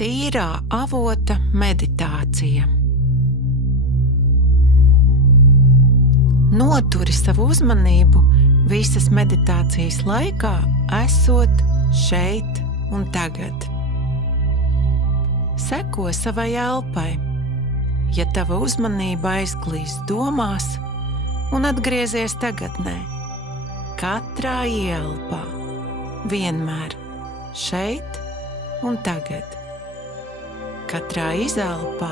Tīrā avota meditācija. Noturi savu uzmanību visas meditācijas laikā, esot šeit un tagad. Seko savai elpai. Ja tava uzmanība aizklīst domās un atgriezies tagadnē, katrā ieelpā, vienmēr šeit un tagad. Katrā izelpā,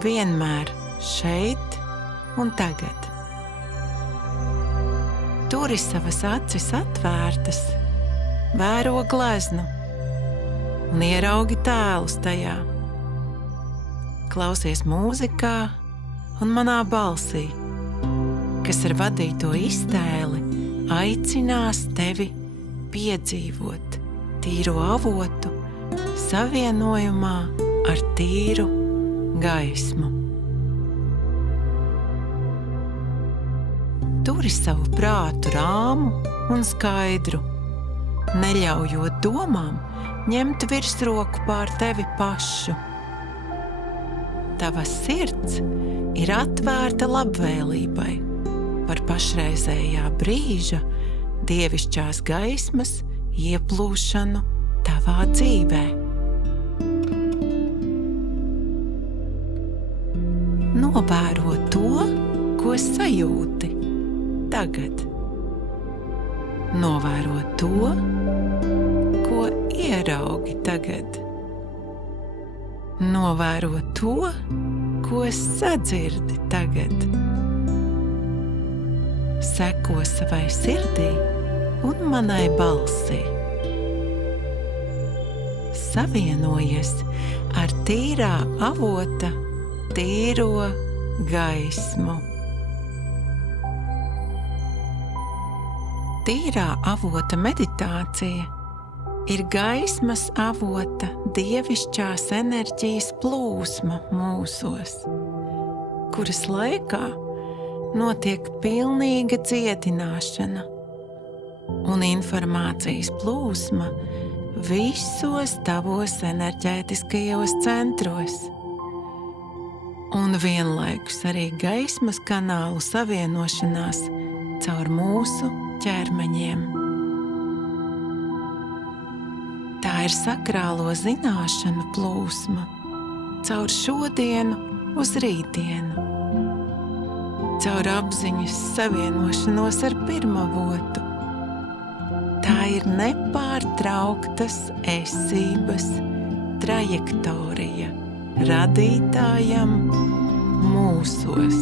vienmēr šeit un tagad. Turi savas acis atvērtas, vēro gleznu un ieraugi tēlus tajā. Klausies mūzikā un manā balsī, kas ar vadīto iztēli aicinās tevi piedzīvot tīro avotu savienojumā ar tīru gaismu. Turi savu prātu rāmu un skaidru, neļaujot domām ņemt virsroku pār tevi pašu. Tava sirds ir atvērta labvēlībai par pašreizējā brīža dievišķās gaismas ieplūšanu tavā dzīvē. Novēro to, ko sajūti tagad. Novēro to, ko ieraugi tagad. Novēro to, ko sadzirdi tagad. Seko savai sirdī un manai balsī. Savienojies ar tīrā avota tīro gaismu. Tīrā avota meditācija ir gaismas avota dievišķās enerģijas plūsma mūsos, kuras laikā notiek pilnīga dziedināšana un informācijas plūsma visos tavos enerģētiskajos centros, un vienlaikus arī gaismas kanālu savienošanās caur mūsu ķermeņiem. Tā ir sakrālo zināšanu plūsma caur šodienu uz rītdienu, caur apziņas savienošanos ar pirmavotu. Tā ir nepārtrauktas esības trajektorija radītājam mūsos.